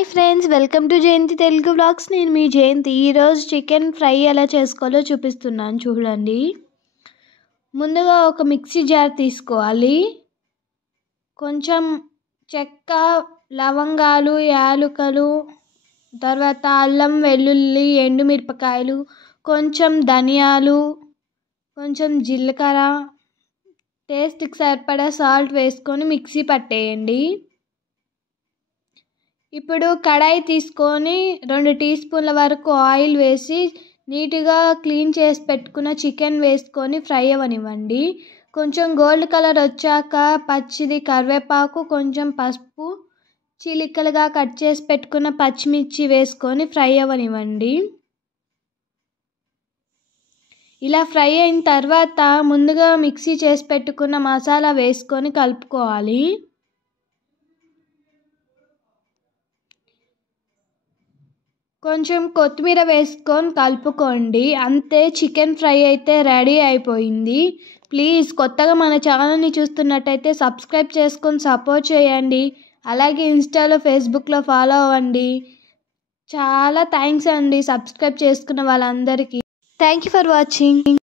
Hi friends, welcome to Jayanthi Telugu vlogs. నేను మీ జయంతి. ఈరోజు చికెన్ ఫ్రై ఎలా చేసుకోవాలో చూపిస్తున్నాను చూడండి. ముందుగా ఒక మిక్సీ జార్ తీసుకోవాలి. కొంచెం చెక్క, లవంగాలు, యాలకులు, తర్వాత అల్లం, వెల్లుల్లి, ఎండుమిరపకాయలు, కొంచెం ధనియాలు, కొంచెం జీలకర్ర, టేస్ట్కి సరిపడా సాల్ట్ వేసుకొని మిక్సీ పట్టేయండి. ఇప్పుడు కడాయి తీసుకొని 2 టీ స్పూన్ల వరకు ఆయిల్ వేసి నీట్గా క్లీన్ చేసి పెట్టుకున్న చికెన్ వేసుకొని ఫ్రై అవ్వనివ్వండి. కొంచెం గోల్డ్ కలర్ వచ్చాక పచ్చిది కరివేపాకు, కొంచెం పసుపు, చిలికలుగా కట్ చేసి పెట్టుకున్న పచ్చిమిర్చి వేసుకొని ఫ్రై అవ్వనివ్వండి. ఇలా ఫ్రై అయిన తర్వాత ముందుగా మిక్సీ చేసి పెట్టుకున్న మసాలా వేసుకొని కలుపుకోవాలి. కొంచెం కొత్తిమీర వేసుకొని కలుపుకోండి. అంతే, చికెన్ ఫ్రై అయితే రెడీ అయిపోయింది. ప్లీజ్ కొత్తగా మన ఛానల్ని చూస్తున్నట్టయితే సబ్స్క్రైబ్ చేసుకొని సపోర్ట్ చేయండి. అలాగే ఇన్స్టాలో, ఫేస్బుక్లో ఫాలో అవ్వండి. చాలా థ్యాంక్స్ అండి సబ్స్క్రైబ్ చేసుకున్న వాళ్ళందరికీ. Thank you for watching.